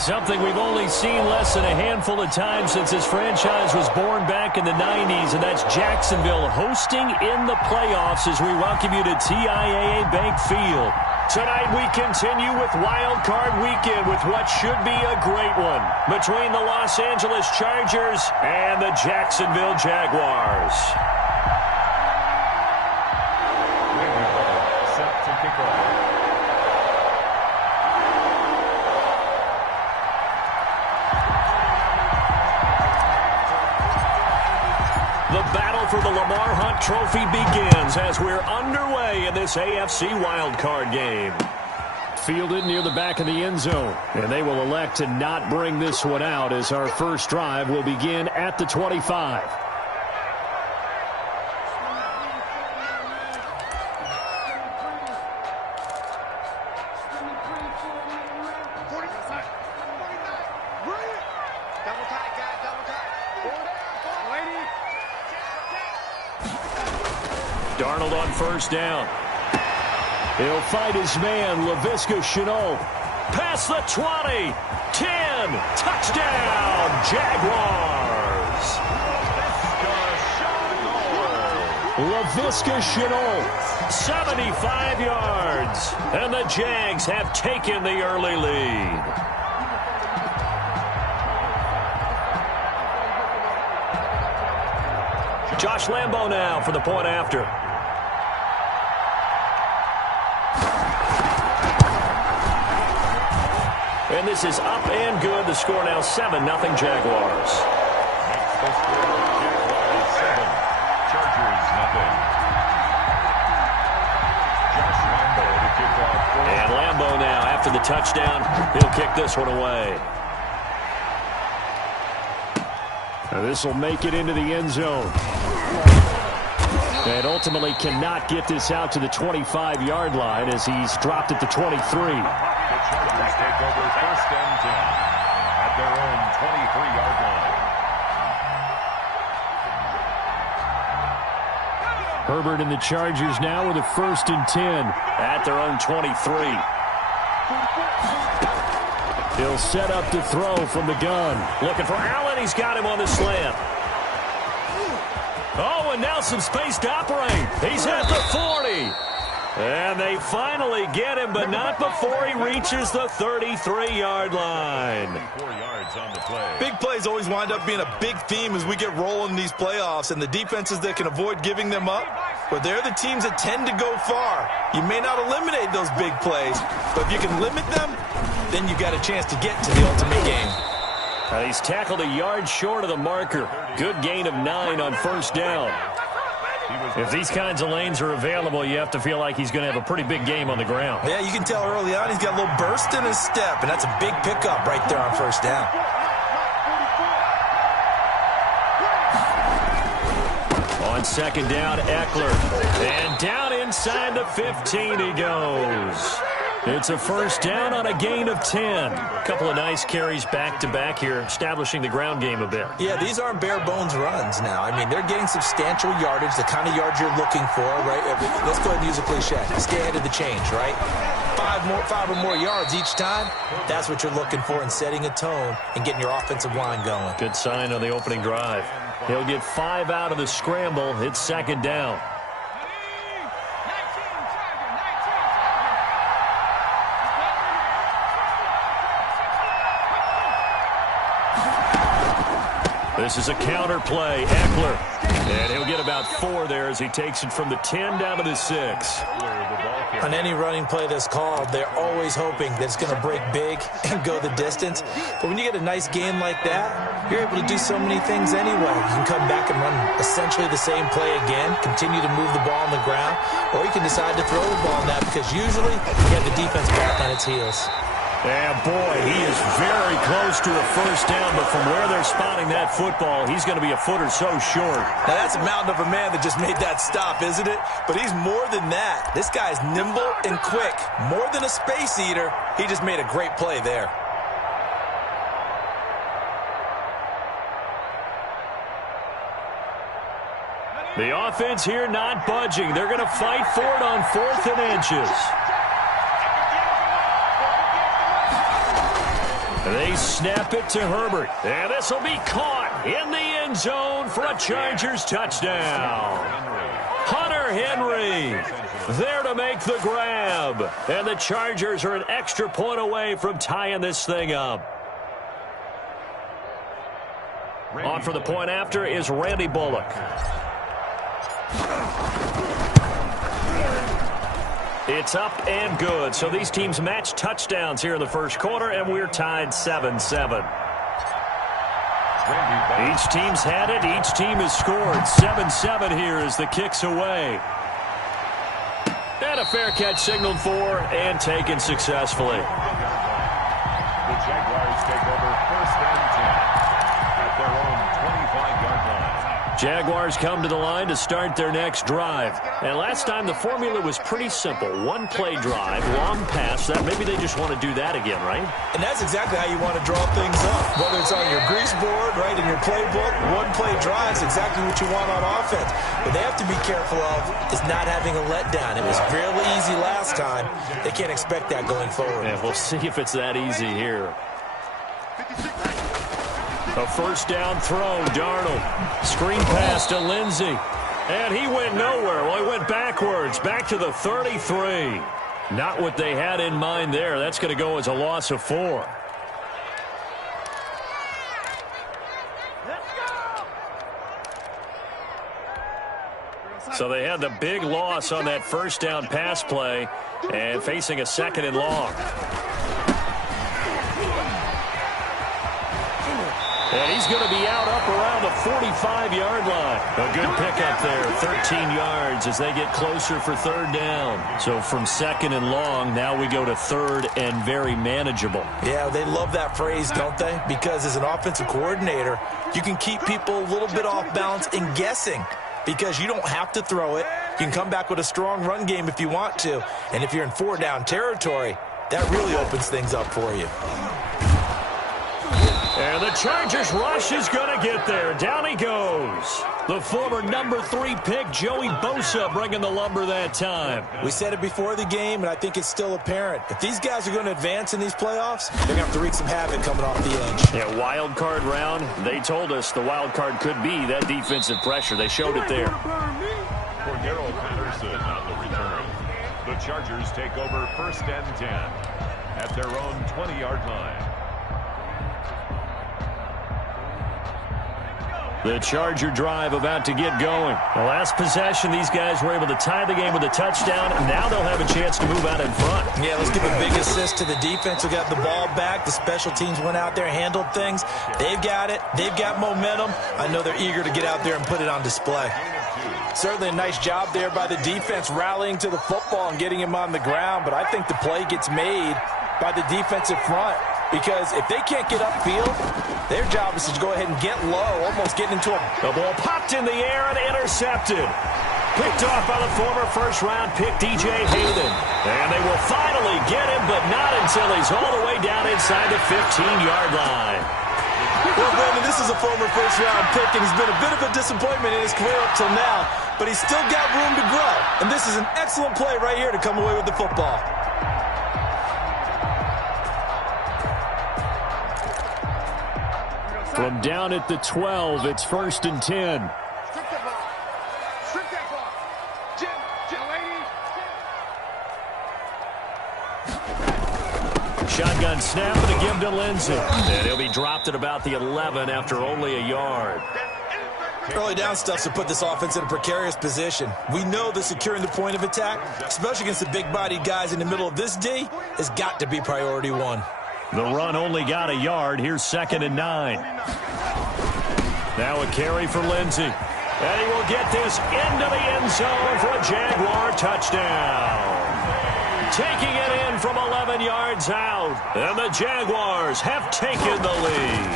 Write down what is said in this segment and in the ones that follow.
Something we've only seen less than a handful of times since this franchise was born back in the 90s, and that's Jacksonville hosting in the playoffs as we welcome you to TIAA Bank Field. Tonight we continue with Wild Card Weekend with what should be a great one between the Los Angeles Chargers and the Jacksonville Jaguars. Set to kick off. The battle for the Lamar Hunt Trophy begins as we're underway in this AFC wildcard game. Fielded near the back of the end zone, and they will elect to not bring this one out as our first drive will begin at the 25. Darnold on first down. He'll fight his man, Laviska Shenault. Past the 20. 10. Touchdown, Jaguars. Laviska Shenault, 75 yards. And the Jags have taken the early lead. Josh Lambo now for the point after. And this is up and good. The score now 7-0 Jaguars. Makes the score Jaguars 7. Chargers nothing. Josh Lambo to kick off. And Lambo now after the touchdown. He'll kick this one away. This will make it into the end zone. And ultimately cannot get this out to the 25-yard line as he's dropped at the 23. The Chargers take over 1st and 10 at their own 23-yard line. Herbert and the Chargers now with a 1st and 10 at their own 23. He'll set up to throw from the gun. Looking for Allen. He's got him on the slant. Oh, and now some space to operate. He's at the 40. And they finally get him, but not before he reaches the 33-yard line. 4 yards on the play. Big plays always wind up being a big theme as we get rolling in these playoffs, and the defenses that can avoid giving them up, but they're the teams that tend to go far. You may not eliminate those big plays, but if you can limit them, then you got a chance to get to the ultimate game. He's tackled a yard short of the marker. Good gain of 9 on 1st down. If these kinds of lanes are available, you have to feel like he's going to have a pretty big game on the ground. Yeah, you can tell early on he's got a little burst in his step, and that's a big pickup right there on 1st down. On 2nd down, Eckler. And down inside the 15 he goes. It's a 1st down on a gain of 10. A couple of nice carries back-to-back here, establishing the ground game a bit. Yeah, these aren't bare-bones runs now. I mean, they're getting substantial yardage, the kind of yards you're looking for, right? Let's go ahead and use a cliche. Stay ahead of the change, right? 5 or more yards each time, that's what you're looking for in setting a tone and getting your offensive line going. Good sign on the opening drive. He'll get 5 out of the scramble. It's 2nd down. This is a counter play. Eckler. And he'll get about 4 there as he takes it from the 10 down to the 6. On any running play that's called, they're always hoping that it's going to break big and go the distance. But when you get a nice game like that, you're able to do so many things anyway. You can come back and run essentially the same play again, continue to move the ball on the ground, or you can decide to throw the ball now because usually you have the defense back on its heels. And boy, he is very close to a 1st down, but from where they're spotting that football, he's going to be a foot or so short. Now, that's a mountain of a man that just made that stop, isn't it? But he's more than that. This guy's nimble and quick. More than a space eater, he just made a great play there. The offense here not budging. They're going to fight for it on 4th and inches. They snap it to Herbert. And this will be caught in the end zone for a Chargers touchdown. Hunter Henry there to make the grab. And the Chargers are an extra point away from tying this thing up. On for the point after is Randy Bullock. It's up and good. So these teams match touchdowns here in the first quarter, and we're tied 7-7. Each team's had it. Each team has scored. 7-7 here as the kick's away. And a fair catch signaled for and taken successfully. The Jaguars take over first and 10 at their own 25-yard line. Jaguars come to the line to start their next drive. And last time the formula was pretty simple. One play drive, long pass. That maybe they just want to do that again, right? And that's exactly how you want to draw things up. Whether it's on your grease board, right, in your playbook, one play drive is exactly what you want on offense. What they have to be careful of is not having a letdown. It was fairly easy last time. They can't expect that going forward. Yeah, we'll see if it's that easy here. A first down throw, Darnold. Screen pass to Lindsey. And he went nowhere. Well, he went backwards, back to the 33. Not what they had in mind there. That's going to go as a loss of 4. So they had the big loss on that first down pass play and facing a second and long. And he's going to be out up around the 45-yard line. A good pickup there, 13 yards as they get closer for third down. So from second and long, now we go to third and very manageable. Yeah, they love that phrase, don't they? Because as an offensive coordinator, you can keep people a little bit off balance and guessing because you don't have to throw it. You can come back with a strong run game if you want to. And if you're in four-down territory, that really opens things up for you. And the Chargers rush is going to get there. Down he goes. The former number 3 pick, Joey Bosa, bringing the lumber that time. We said it before the game, and I think it's still apparent. If these guys are going to advance in these playoffs, they're going to have to wreak some havoc coming off the edge. Yeah, wild card round. They told us the wild card could be that defensive pressure. They showed it there. Cordero Patterson on the return. The Chargers take over first and 10 at their own 20-yard line. The Charger drive about to get going. The last possession, these guys were able to tie the game with a touchdown, and now they'll have a chance to move out in front. Yeah, let's give a big assist to the defense who got the ball back. The special teams went out there, handled things. They've got it. They've got momentum. I know they're eager to get out there and put it on display. Certainly a nice job there by the defense rallying to the football and getting him on the ground, but I think the play gets made by the defensive front. Because if they can't get upfield, their job is to go ahead and get low, almost getting into a... The ball popped in the air and intercepted. Picked off by the former first-round pick, DJ Hayden. And they will finally get him, but not until he's all the way down inside the 15-yard line. Well, Brandon, this is a former first-round pick, and he's been a bit of a disappointment in his career up till now. But he's still got room to grow. And this is an excellent play right here to come away with the football. From down at the 12, it's first and 10. Shotgun snap and a give to Lindsey. And he'll be dropped at about the 11 after only a yard. Early down stuff to put this offense in a precarious position. We know that securing the point of attack, especially against the big-bodied guys in the middle of this D, has got to be priority one. The run only got a yard. Here's second and 9. Now a carry for Lindsey. And he will get this into the end zone for a Jaguar touchdown. Taking it in from 11 yards out. And the Jaguars have taken the lead.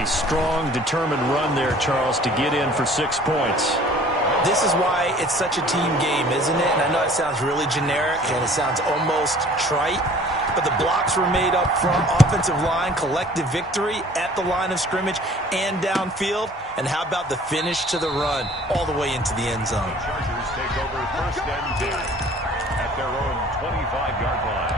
A strong, determined run there, Charles, to get in for 6 points. This is why it's such a team game, isn't it? And I know it sounds really generic and it sounds almost trite. But the blocks were made up front, offensive line, collective victory at the line of scrimmage and downfield. And how about the finish to the run all the way into the end zone? The Chargers take over first and 10 at their own 25-yard line.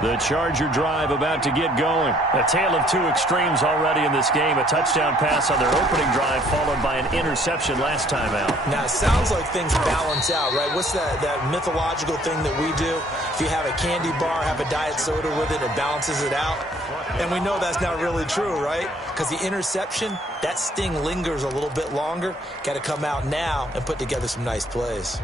The Charger drive about to get going. A tale of two extremes already in this game. A touchdown pass on their opening drive followed by an interception last time out. Now, it sounds like things balance out, right? What's that mythological thing that we do? If you have a candy bar, have a diet soda with it, it balances it out. And we know that's not really true, right? Because the interception, that sting lingers a little bit longer. Got to come out now and put together some nice plays.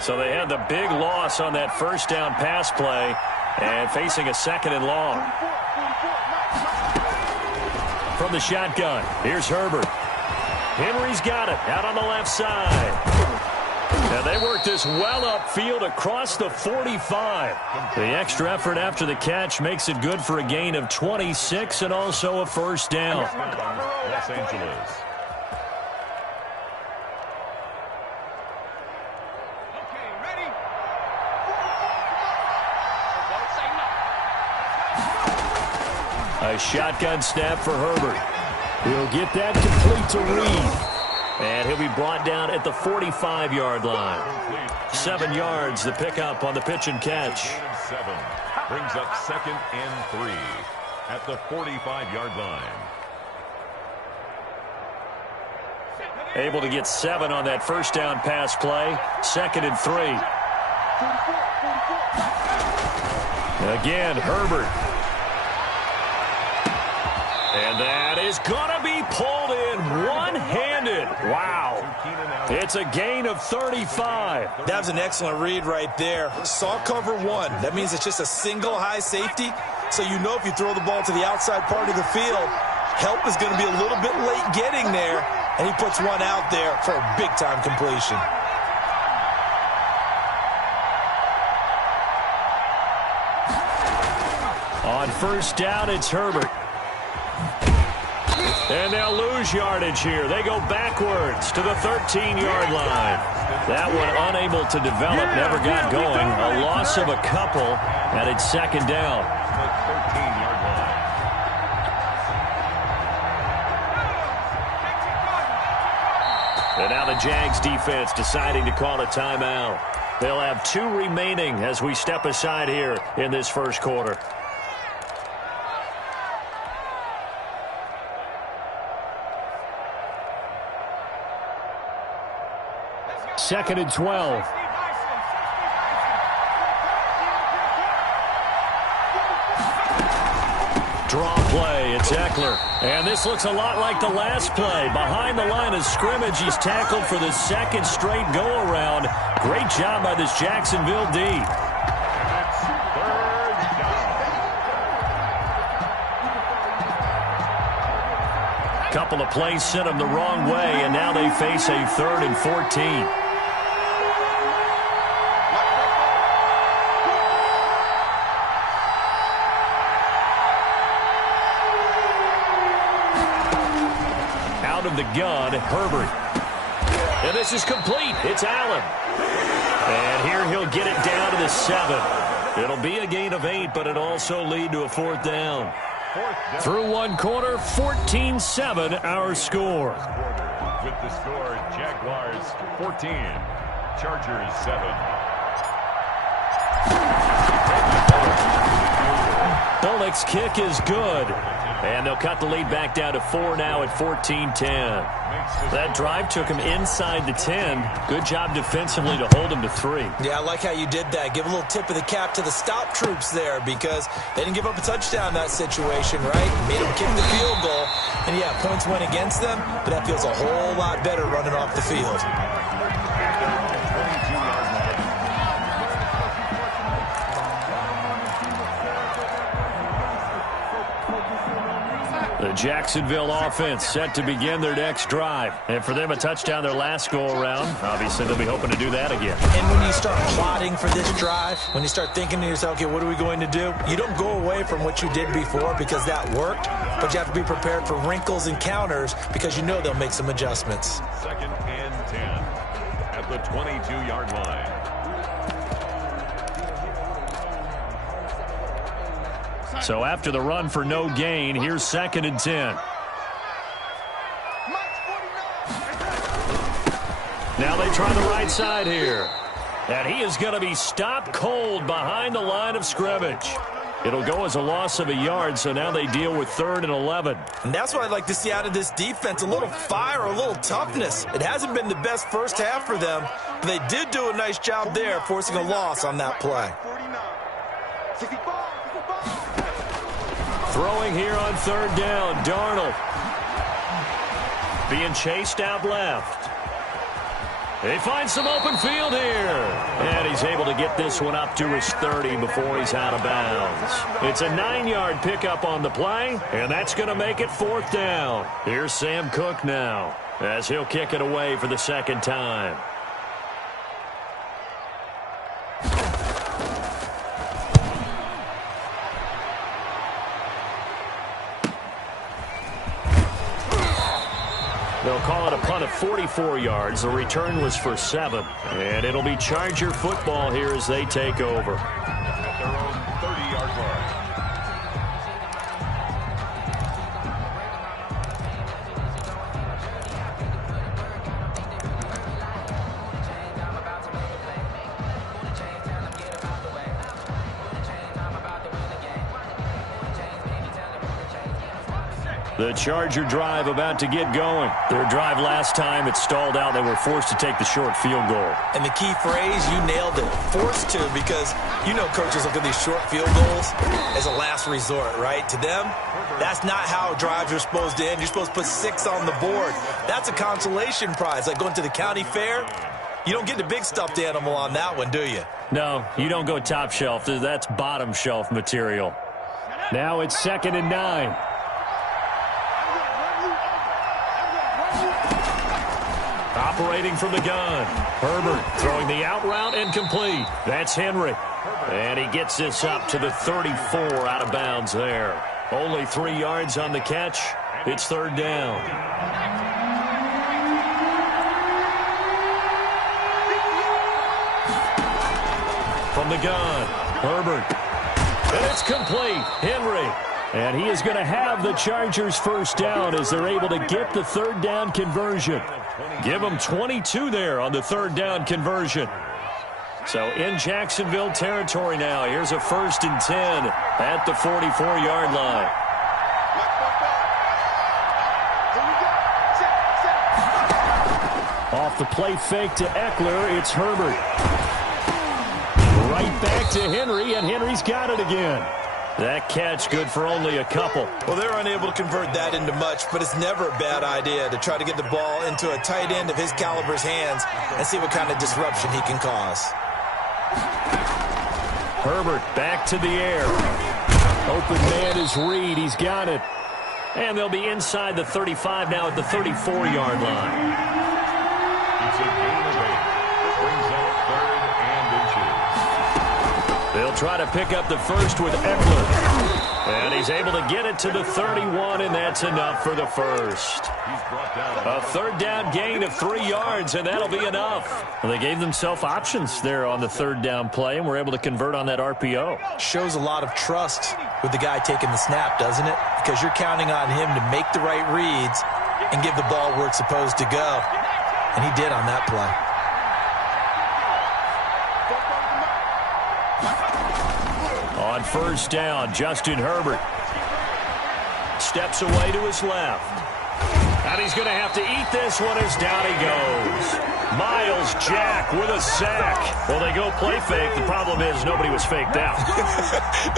So they had the big loss on that first down pass play and facing a second and long. From the shotgun, here's Herbert. Henry's got it out on the left side. And they work this well upfield across the 45. The extra effort after the catch makes it good for a gain of 26 and also a first down. Los Angeles. A shotgun snap for Herbert. He'll get that complete to Reed. And he'll be brought down at the 45-yard line. 7 yards the pickup on the pitch and catch. 7 brings up 2nd and 3 at the 45-yard line. Able to get 7 on that first down pass play. 2nd and 3. Again, Herbert. And that is going to be pulled in one-handed. Wow. It's a gain of 35. That was an excellent read right there. Saw cover 1. That means it's just a single high safety. So you know if you throw the ball to the outside part of the field, help is going to be a little bit late getting there. And he puts one out there for a big-time completion. On first down, it's Herbert. And they'll lose yardage here. They go backwards to the 13-yard line. That one unable to develop, never got going. A loss of a couple, and it's 2nd down. The 13-yard line. And now the Jags defense deciding to call a timeout. They'll have 2 remaining as we step aside here in this first quarter. 2nd and 12. Draw play, it's Eckler. And this looks a lot like the last play. Behind the line of scrimmage, he's tackled for the 2nd straight go-around. Great job by this Jacksonville D. That's 3rd down. Couple of plays sent them the wrong way, and now they face a 3rd and 14. Of the gun, Herbert. And this is complete. It's Allen. And here he'll get it down to the 7. It'll be a gain of 8, but it'll also lead to a 4th down. Through one quarter, 14-7 our score. With the score, Jaguars 14, Chargers 7. Bullock's kick is good. And they'll cut the lead back down to 4 now at 14-10. That drive took him inside the 10. Good job defensively to hold him to 3. Yeah, I like how you did that. Give a little tip of the cap to the stop troops there because they didn't give up a touchdown in that situation, right? Made them kick the field goal. And, yeah, points went against them, but that feels a whole lot better running off the field. The Jacksonville offense set to begin their next drive. And for them, a touchdown their last go-around. Obviously, they'll be hoping to do that again. And when you start plotting for this drive, when you start thinking to yourself, okay, what are we going to do? You don't go away from what you did before because that worked, but you have to be prepared for wrinkles and counters because you know they'll make some adjustments. 2nd and 10 at the 22-yard line. So after the run for no gain, here's 2nd and 10. Now they try the right side here. And he is going to be stopped cold behind the line of scrimmage. It'll go as a loss of a yard, so now they deal with 3rd and 11. And that's what I'd like to see out of this defense, a little fire, a little toughness. It hasn't been the best first half for them, but they did do a nice job there, forcing a loss on that play. Throwing here on 3rd down, Darnold. Being chased out left. They find some open field here. And he's able to get this one up to his 30 before he's out of bounds. It's a 9-yard pickup on the play, and that's going to make it 4th down. Here's Sam Cook now as he'll kick it away for the 2nd time. They'll call it a punt of 44 yards. The return was for 7. And it'll be Charger football here as they take over. At their own 30-yard line. The Charger drive about to get going. Their drive last time, it stalled out. They were forced to take the short field goal. And the key phrase, you nailed it, forced to, because you know coaches look at these short field goals as a last resort, right? To them, that's not how drives are supposed to end. You're supposed to put 6 on the board. That's a consolation prize, like going to the county fair. You don't get the big stuffed animal on that one, do you? No, you don't go top shelf. That's bottom shelf material. Now it's 2nd and 9. Operating from the gun. Herbert throwing the out route and complete. That's Henry. And he gets this up to the 34 out of bounds there. Only 3 yards on the catch. It's 3rd down. From the gun, Herbert. And it's complete. Henry. And he is going to have the Chargers' 1st down as they're able to get the 3rd down conversion. Give them 22 there on the 3rd down conversion. So in Jacksonville territory now. Here's a 1st and 10 at the 44-yard line. Off the play fake to Eckler, it's Herbert. Right back to Henry, and Henry's got it again. That catch good for only a couple. Well, they're unable to convert that into much, but it's never a bad idea to try to get the ball into a tight end of his caliber's hands and see what kind of disruption he can cause. Herbert back to the air. Open man is Reed. He's got it. And they'll be inside the 35 now at the 34-yard line. It's a gain of 8. Brings up 3rd and inches. They'll try to pick up the first with Eckler. And he's able to get it to the 31, and that's enough for the first. A 3rd down gain of 3 yards, and that'll be enough. Well, they gave themselves options there on the 3rd down play, and were able to convert on that RPO. Shows a lot of trust with the guy taking the snap, doesn't it? Because you're counting on him to make the right reads and give the ball where it's supposed to go. And he did on that play. On 1st down, Justin Herbert steps away to his left. And he's going to have to eat this one as down he goes. Miles Jack with a sack. Well, they go play fake. The problem is nobody was faked out.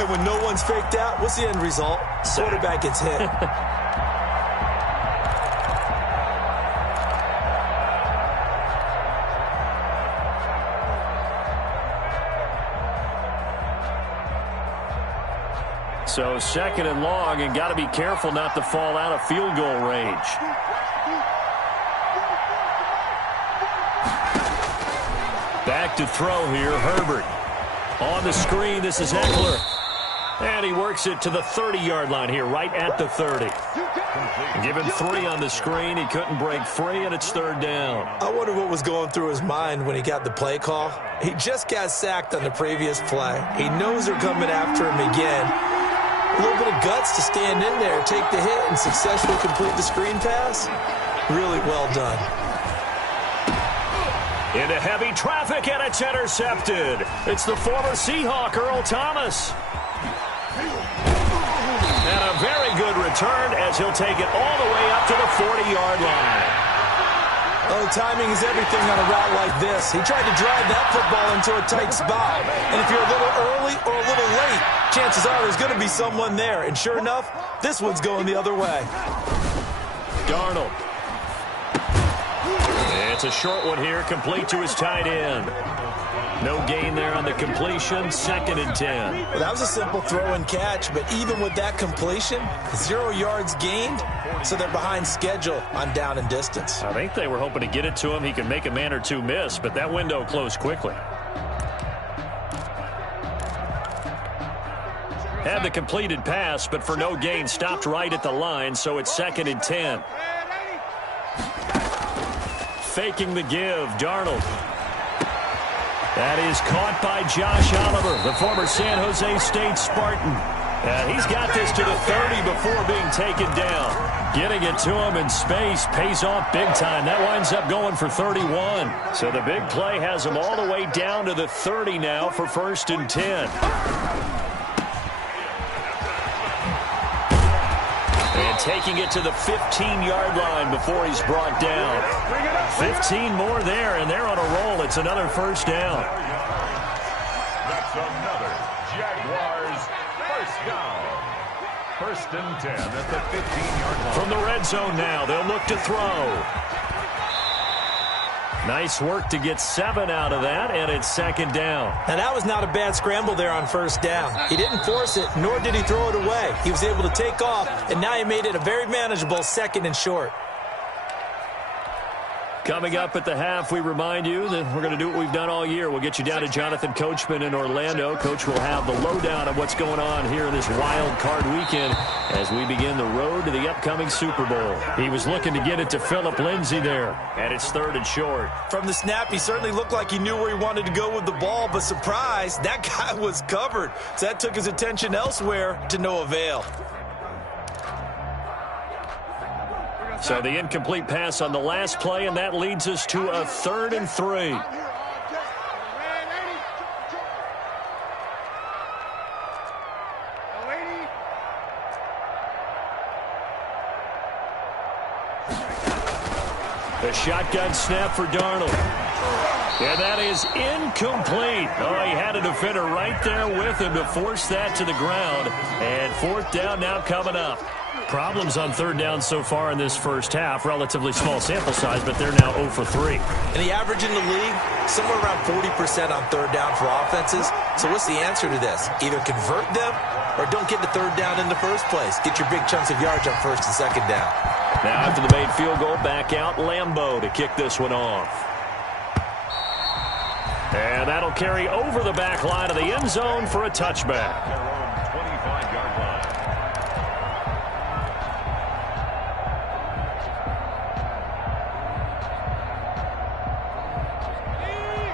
And when no one's faked out, what's the end result? Quarterback gets hit. So 2nd and long, and got to be careful not to fall out of field goal range. Back to throw here, Herbert. On the screen, this is Eckler. And he works it to the 30-yard line here, right at the 30. Give him 3 on the screen. He couldn't break free, and it's 3rd down. I wonder what was going through his mind when he got the play call. He just got sacked on the previous play. He knows they're coming after him again. A little bit of guts to stand in there, take the hit, and successfully complete the screen pass. Really well done. Into heavy traffic, and it's intercepted. It's the former Seahawk, Earl Thomas. And a very good return as he'll take it all the way up to the 40-yard line. Oh, timing is everything on a route like this. He tried to drive that football into a tight spot. And if you're a little early or a little late, chances are there's going to be someone there. And sure enough, this one's going the other way. Darnold. It's a short one here, complete to his tight end. No gain there on the completion, 2nd and 10. Well, that was a simple throw and catch, but even with that completion, 0 yards gained, so they're behind schedule on down and distance. I think they were hoping to get it to him. He could make a man or two miss, but that window closed quickly. Had the completed pass, but for no gain, stopped right at the line, so it's 2nd and 10. Faking the give, Darnold. That is caught by Josh Oliver, the former San Jose State Spartan. And he's got this to the 30 before being taken down. Getting it to him in space pays off big time. That winds up going for 31. So the big play has him all the way down to the 30 now for 1st and 10. And taking it to the 15-yard line before he's brought down. 15 more there, and they're on a roll. It's another 1st down. That's another Jaguars 1st down. 1st and 10 at the 15-yard line. From the red zone now, they'll look to throw. Nice work to get 7 out of that, and it's 2nd down. Now, that was not a bad scramble there on 1st down. He didn't force it, nor did he throw it away. He was able to take off, and now he made it a very manageable 2nd and short. Coming up at the half, we remind you that we're going to do what we've done all year. We'll get you down to Jonathan Coachman in Orlando. Coach will have the lowdown of what's going on here in this wild card weekend as we begin the road to the upcoming Super Bowl. He was looking to get it to Phillip Lindsay there, and it's 3rd and short. From the snap, he certainly looked like he knew where he wanted to go with the ball, but surprise, that guy was covered. So that took his attention elsewhere to no avail. So the incomplete pass on the last play, and that leads us to a 3rd and 3. The shotgun snap for Darnold. And that is incomplete. Oh, he had a defender right there with him to force that to the ground. And 4th down now coming up. Problems on 3rd down so far in this 1st half. Relatively small sample size, but they're now 0 for 3. And the average in the league, somewhere around 40% on 3rd down for offenses. So what's the answer to this? Either convert them or don't get to 3rd down in the first place. Get your big chunks of yards on 1st and 2nd down. Now after the made field goal, back out Lambeau to kick this one off. And that'll carry over the back line of the end zone for a touchback. Their own 25-yard line.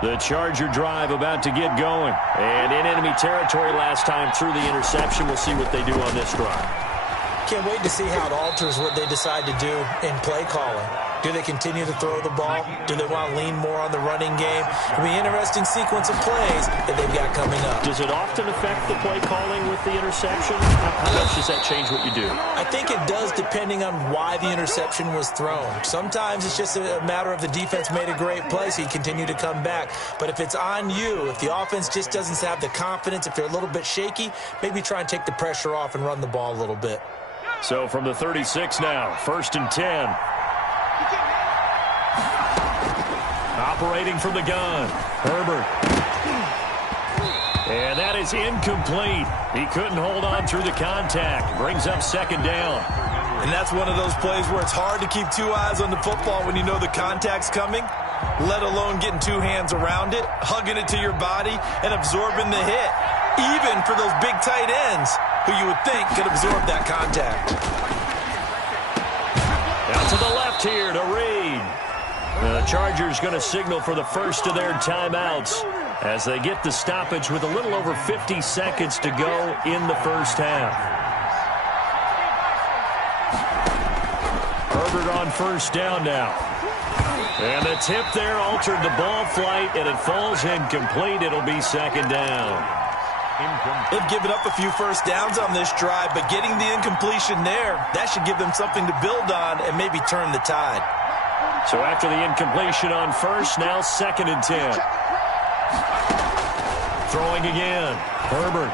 The Charger drive about to get going. And in enemy territory last time through the interception. We'll see what they do on this drive. Can't wait to see how it alters what they decide to do in play calling. Do they continue to throw the ball? Do they want to lean more on the running game? It'll be an interesting sequence of plays that they've got coming up. Does it often affect the play calling with the interception? How much does that change what you do? I think it does depending on why the interception was thrown. Sometimes it's just a matter of the defense made a great play, so you continue to come back. But if it's on you, if the offense just doesn't have the confidence, if they're a little bit shaky, maybe try and take the pressure off and run the ball a little bit. So from the 36 now, 1st and 10. Operating from the gun, Herbert. And that is incomplete. He couldn't hold on through the contact. Brings up 2nd down. And that's one of those plays where it's hard to keep 2 eyes on the football when you know the contact's coming, let alone getting 2 hands around it, hugging it to your body, and absorbing the hit. Even for those big tight ends who you would think could absorb that contact. Out to the left here to Reed. The Chargers going to signal for the first of their timeouts as they get the stoppage with a little over 50 seconds to go in the 1st half. Herbert on 1st down now. And the tip there altered the ball flight, and it falls incomplete. It'll be second down. They've given up a few first downs on this drive, but getting the incompletion there, that should give them something to build on and maybe turn the tide. So after the incompletion on first, now 2nd and 10. Throwing again. Herbert.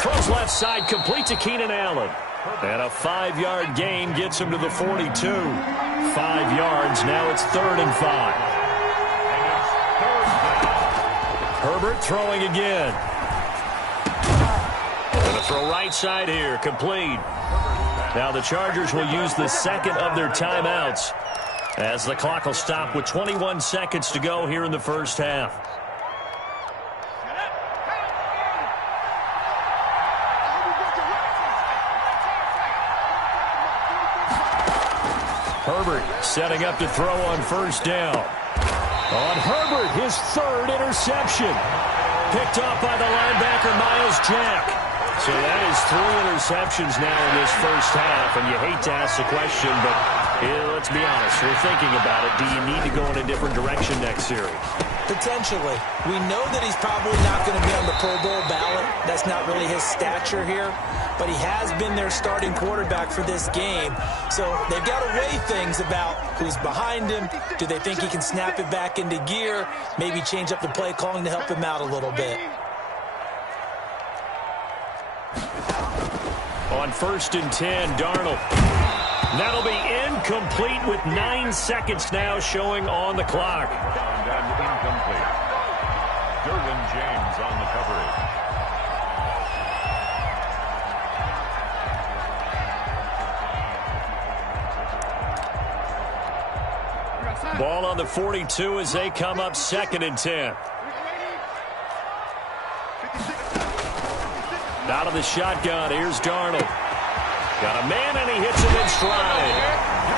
Throws left side, complete to Keenan Allen. And a 5-yard gain gets him to the 42. 5 yards, now it's 3rd and 5. Herbert throwing again. Going to throw right side here, complete. Now the Chargers will use the second of their timeouts as the clock will stop with 21 seconds to go here in the first half. Herbert setting up to throw on first down. On Herbert, his 3rd interception. Picked off by the linebacker, Miles Jack. So that is 3 interceptions now in this first half, and you hate to ask the question, but let's be honest, we're thinking about it. Do you need to go in a different direction next series? Potentially. We know that he's probably not going to be on the Pro Bowl ballot. That's not really his stature here. But he has been their starting quarterback for this game. So they've got to weigh things about who's behind him. Do they think he can snap it back into gear? Maybe change up the play calling to help him out a little bit. On 1st and 10, Darnold. That'll be incomplete with 9 seconds now showing on the clock. And incomplete. Derwin James on the coverage. Ball on the 42 as they come up 2nd and 10. Out of the shotgun, here's Darnold. Got a man and he hits him in stride.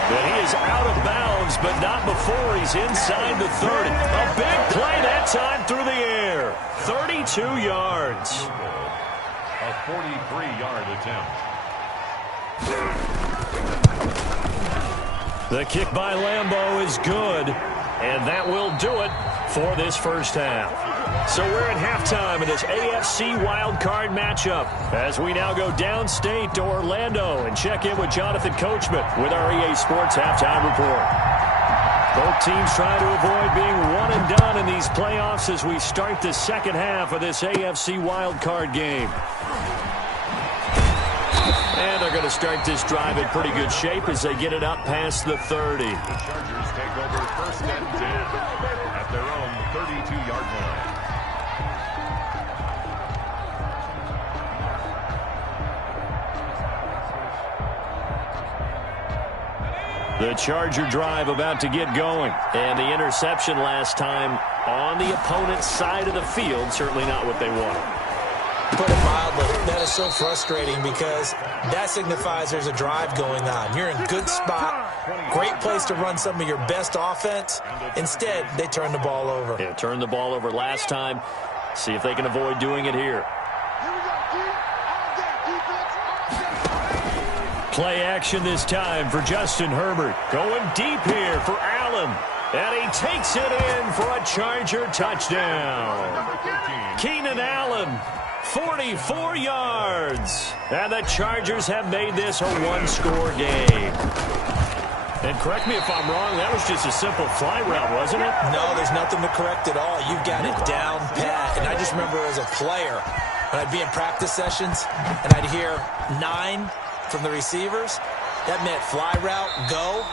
But he is out of bounds, but not before he's inside the 30. A big play that time through the air. 32 yards. A 43-yard attempt. The kick by Lambeau is good, and that will do it for this first half. So we're at halftime in this AFC wildcard matchup as we now go downstate to Orlando and check in with Jonathan Coachman with our EA Sports Halftime Report. Both teams trying to avoid being one and done in these playoffs as we start the second half of this AFC wildcard game. And they're going to start this drive in pretty good shape as they get it up past the 30. The Chargers take over 1st and 10 at their own 32-yard line. The Charger drive about to get going. And the interception last time on the opponent's side of the field, certainly not what they wanted. Put it mildly, that is so frustrating because that signifies there's a drive going on. You're in a good spot, great place to run some of your best offense. Instead, they turn the ball over. Yeah, turned the ball over last time. See if they can avoid doing it here. Play action this time for Justin Herbert. Going deep here for Allen. And he takes it in for a Charger touchdown. Keenan Allen, 44 yards. And the Chargers have made this a one-score game. And correct me if I'm wrong, that was just a simple fly route, wasn't it? No, there's nothing to correct at all. You've got it down pat. And I just remember as a player, when I'd be in practice sessions, and I'd hear 9 from the receivers, that meant fly route, go,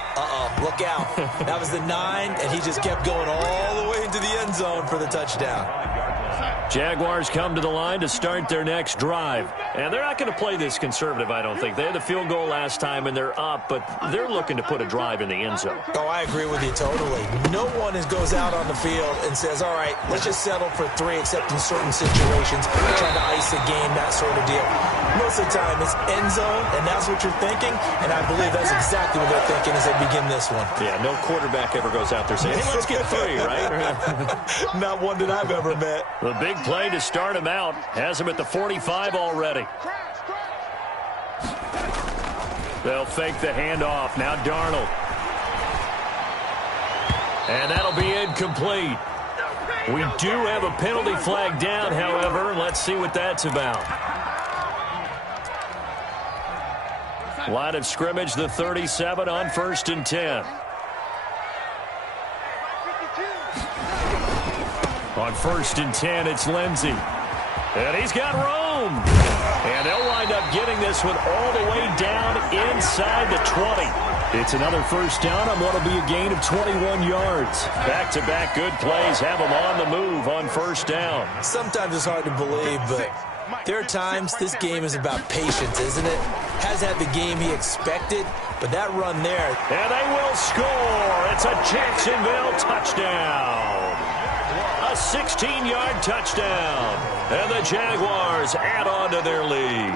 look out. That was the 9, and he just kept going all the way into the end zone for the touchdown. Jaguars come to the line to start their next drive. And they're not going to play this conservative, I don't think. They had the field goal last time, and they're up, but they're looking to put a drive in the end zone. Oh, I agree with you totally. No one goes out on the field and says, all right, let's just settle for 3, except in certain situations, trying to ice a game, that sort of deal. Most of the time, it's end zone, and that's what you're thinking, and I believe that's exactly what they're thinking as they begin this one. Yeah, no quarterback ever goes out there saying, hey, let's get 3, right? Not one that I've ever met. The big play to start him out has him at the 45 already. They'll fake the handoff. Now Darnold. And that'll be incomplete. We do have a penalty flag down, however. Let's see what that's about. Line of scrimmage, the 37 on 1st and 10. On 1st and 10, it's Lindsey. And he's got room. And they'll wind up getting this one all the way down inside the 20. It's another first down on what will be a gain of 21 yards. Back-to-back good plays have them on the move on first down. Sometimes it's hard to believe, but there are times this game is about patience, isn't it? Has had the game he expected, but that run there. And they will score. It's a Jacksonville touchdown. A 16-yard touchdown. And the Jaguars add on to their lead.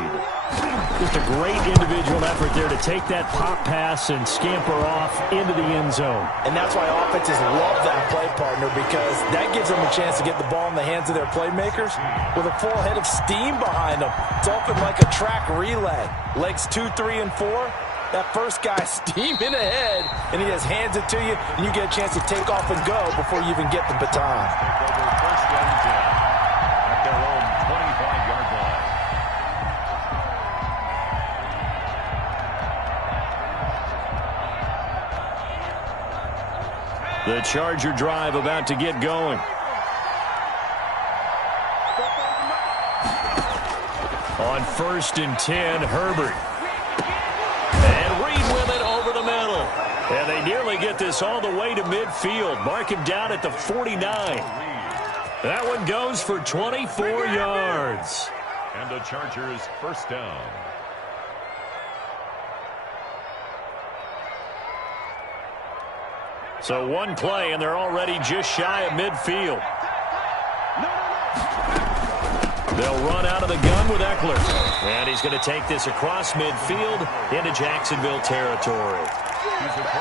Just a great individual effort there to take that pop pass and scamper off into the end zone. And that's why offenses love that play, partner, because that gives them a chance to get the ball in the hands of their playmakers with a full head of steam behind them. It's often like a track relay. Legs 2, 3, and 4. That first guy steaming ahead, and he just hands it to you, and you get a chance to take off and go before you even get the baton. First and 10 at their own 25-yard line. The Charger drive about to get going. On 1st and 10, Herbert. And Reed with it over the middle. And they nearly get this all the way to midfield. Mark him down at the 49. That one goes for 24 yards. And the Chargers first down. So one play, and they're already just shy of midfield. They'll run out of the gun with Eckler. And he's going to take this across midfield into Jacksonville territory.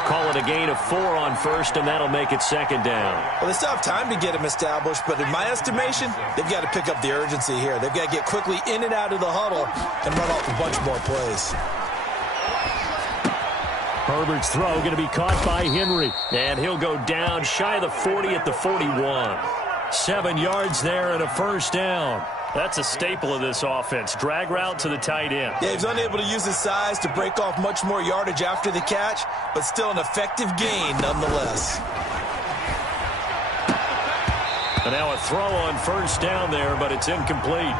Call it a gain of 4 on first, and that'll make it second down. Well, they still have time to get him established, but in my estimation, they've got to pick up the urgency here. They've got to get quickly in and out of the huddle and run off a bunch more plays. Herbert's throw going to be caught by Henry. And he'll go down shy of the 40 at the 41. 7 yards there and a first down. That's a staple of this offense. Drag route to the tight end. Yeah, he's unable to use his size to break off much more yardage after the catch, but still an effective gain nonetheless. And now a throw on first down there, but it's incomplete.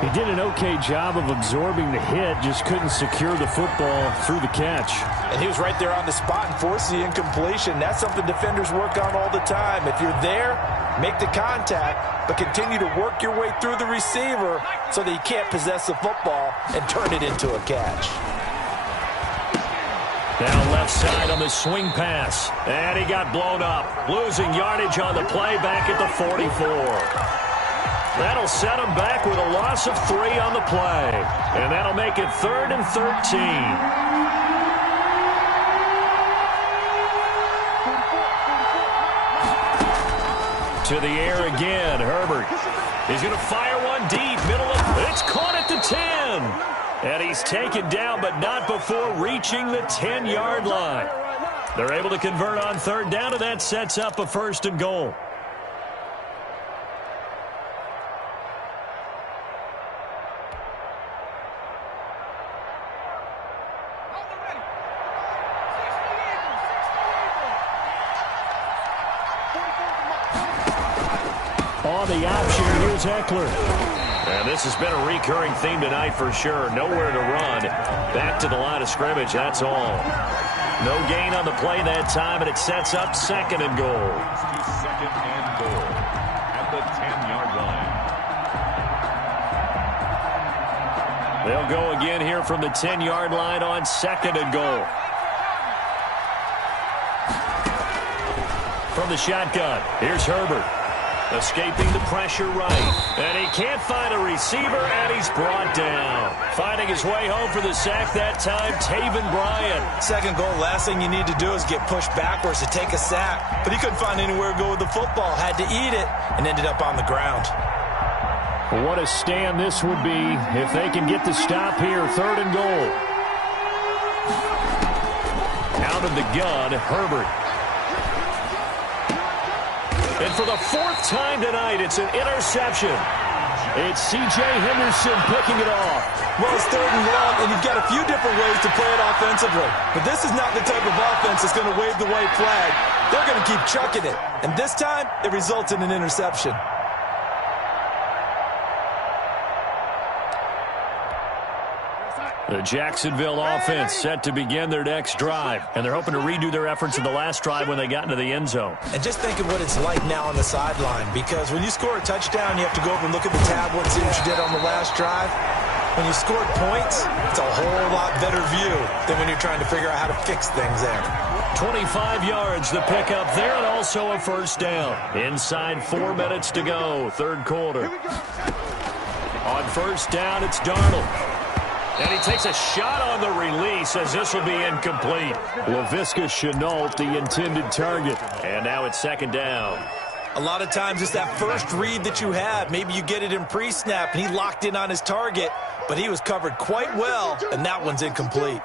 He did an okay job of absorbing the hit, just couldn't secure the football through the catch. And he was right there on the spot and forced the incompletion. That's something defenders work on all the time. If you're there, make the contact, but continue to work your way through the receiver so that he can't possess the football and turn it into a catch. Down left side on the swing pass. And he got blown up. Losing yardage on the play back at the 44. That'll set him back with a loss of 3 on the play. And that'll make it 3rd and 13. To the air again, Herbert. He's going to fire one deep, middle of, it's caught at the 10. And he's taken down, but not before reaching the 10-yard line. They're able to convert on 3rd down, and that sets up a 1st and goal. On the option, here's Eckler. And this has been a recurring theme tonight for sure. Nowhere to run. Back to the line of scrimmage, that's all. No gain on the play that time, and it sets up 2nd and goal. 2nd and goal at the 10-yard line. They'll go again here from the 10-yard line on 2nd and goal. From the shotgun, here's Herbert. Escaping the pressure right. And he can't find a receiver, and he's brought down. Finding his way home for the sack that time, Taven Bryan. 2nd goal, last thing you need to do is get pushed backwards to take a sack. But he couldn't find anywhere to go with the football. Had to eat it and ended up on the ground. What a stand this would be if they can get the stop here. 3rd and goal. Out of the gun, Herbert. And for the fourth time tonight, it's an interception. It's C.J. Henderson picking it off. Well, it's 3rd and long, and you've got a few different ways to play it offensively. But this is not the type of offense that's going to wave the white flag. They're going to keep chucking it. And this time, it results in an interception. The Jacksonville offense set to begin their next drive, and they're hoping to redo their efforts in the last drive when they got into the end zone. And just think of what it's like now on the sideline, because when you score a touchdown, you have to go over and look at the tablet and see what you did on the last drive. When you scored points, it's a whole lot better view than when you're trying to figure out how to fix things there. 25 yards the pickup there, and also a first down. Inside 4 minutes to go, 3rd quarter. On first down, it's Darnold. And he takes a shot on the release as this will be incomplete. Laviska Shenault, the intended target. And now it's 2nd down. A lot of times it's that first read that you have. Maybe you get it in pre-snap, and he locked in on his target, but he was covered quite well, and that one's incomplete.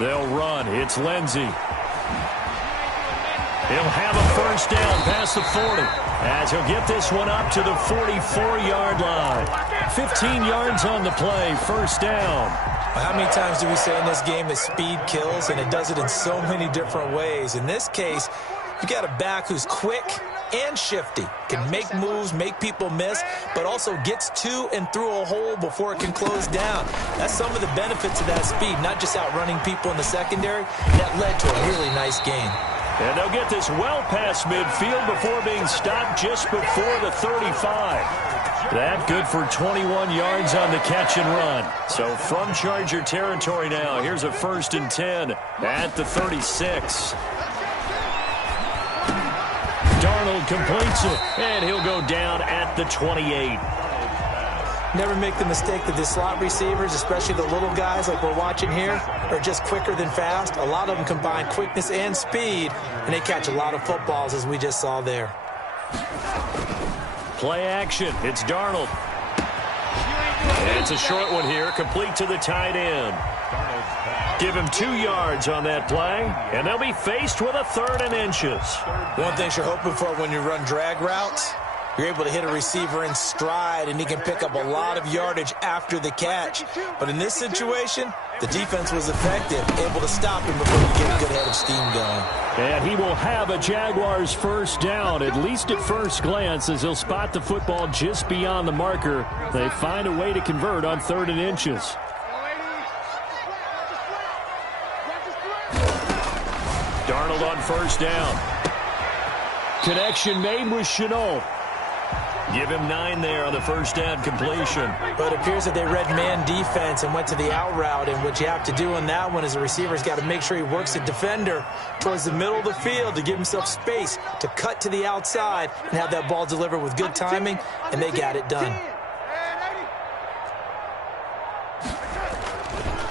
They'll run. It's Lindsey. He'll have a first down past the 40 as he'll get this one up to the 44-yard line. 15 yards on the play, first down. Well, how many times do we say in this game that speed kills, and it does it in so many different ways? In this case, you got a back who's quick and shifty, can make moves, make people miss, but also gets to and through a hole before it can close down. That's some of the benefits of that speed, not just outrunning people in the secondary. That led to a really nice gain. And they'll get this well past midfield before being stopped just before the 35. That good for 21 yards on the catch and run. So from Charger territory now, here's a 1st and 10 at the 36. Darnold completes it, and he'll go down at the 28. Never make the mistake that the slot receivers, especially the little guys like we're watching here, are just quicker than fast. A lot of them combine quickness and speed, and they catch a lot of footballs, as we just saw there. Play action. It's Darnold. And it's a short one here, complete to the tight end. Give him 2 yards on that play, and they'll be faced with a 3rd and inches. One thing you're hoping for when you run drag routes, you're able to hit a receiver in stride, and he can pick up a lot of yardage after the catch. But in this situation, the defense was effective, able to stop him before you get a good head of steam going. And he will have a Jaguars first down, at least at first glance, as he'll spot the football just beyond the marker. They find a way to convert on 3rd and inches. Darnold on first down. Connection made with Shenault. Give him 9 there on the first down completion. But it appears that they read man defense and went to the out route, and what you have to do on that one is the receiver's got to make sure he works the defender towards the middle of the field to give himself space to cut to the outside and have that ball delivered with good timing, and they got it done.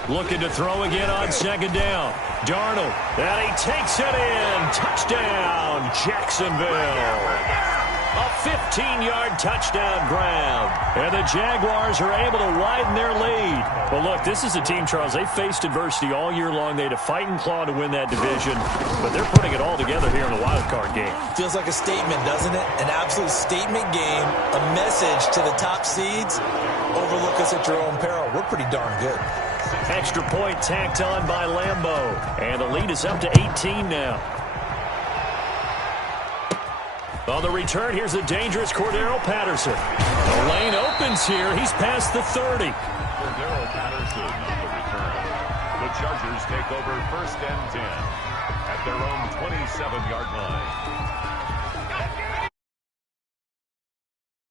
Looking to throw again on 2nd down. Darnold, and he takes it in. Touchdown, Jacksonville. A 15-yard touchdown grab. And the Jaguars are able to widen their lead. Well, look, this is a team, Charles, they faced adversity all year long. They had to fight and claw to win that division, but they're putting it all together here in a wild card game. Feels like a statement, doesn't it? An absolute statement game, a message to the top seeds. Overlook us at your own peril. We're pretty darn good. Extra point tacked on by Lambeau. And the lead is up to 18 now. On the return, here's the dangerous Cordero Patterson. The lane opens here. He's past the 30. Cordero Patterson on the return. The Chargers take over 1st and 10 at their own 27-yard line.